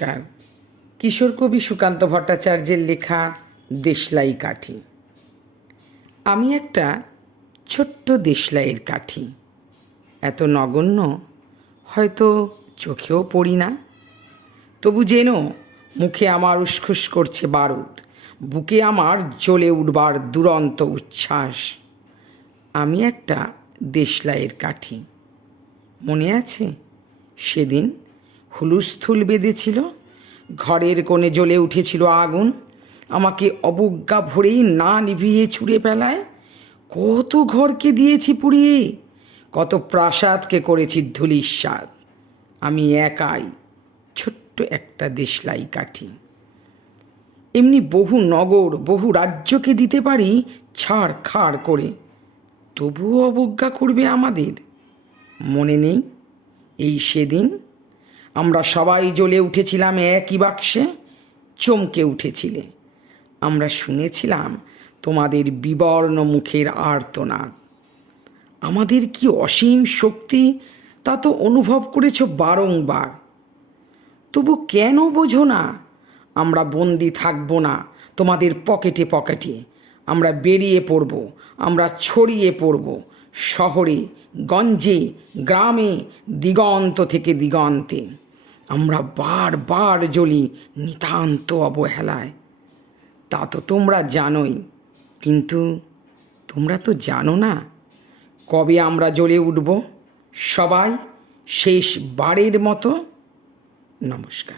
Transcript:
নমস্কার। কিশোর কবি সুকান্ত ভট্টাচার্যের লেখা দেশলাই কাঠি। আমি একটা ছোট্ট দেশলাইয়ের কাঠি। এত নগণ্য, হয়তো চোখেও পড়ি না। তবু যেন মুখে আমার উসখুস করছে বারুদ, বুকে আমার জ্বলে উঠবার দুরন্ত উচ্ছ্বাস। আমি একটা দেশলাইয়ের কাঠি। মনে আছে? সেদিন হুলুস্থুল বেঁধেছিল, ঘরের কোণে জ্বলে উঠেছিল আগুন। আমাকে অবজ্ঞা ভরেই না নিভিয়ে ছুঁড়ে ফেলায়। কত ঘরকে দিয়েছি পুড়িয়ে, কত প্রাসাদকে করেছি ধুলিস্বাদ আমি একাই ছোট্ট একটা দেশলাই কাঠি। এমনি বহু নগর, বহু রাজ্যকে দিতে পারি ছাড় খাড় করে। তবুও অবজ্ঞা করবে আমাদের। মনে নেই, এই সেদিন আমরা সবাই জ্বলে উঠেছিলাম একই বাক্সে, চমকে উঠেছিলে। আমরা শুনেছিলাম তোমাদের বিবর্ণ মুখের আর্তনাদ। আমাদের কি অসীম শক্তি তা তো অনুভব করেছ বারংবার। তবু কেন বোঝো না, আমরা বন্দি থাকব না তোমাদের পকেটে পকেটে। আমরা বেরিয়ে পড়ব, আমরা ছড়িয়ে পড়ব শহরে, গঞ্জে, গ্রামে, দিগন্ত থেকে দিগন্তে। আমরা বারবার জ্বলি নিতান্ত অবহেলায়। তা তো তোমরা জানোই। কিন্তু তোমরা তো জানো না কবে আমরা জ্বলে উঠব? সবাই শেষ বারের মতো নমস্কার।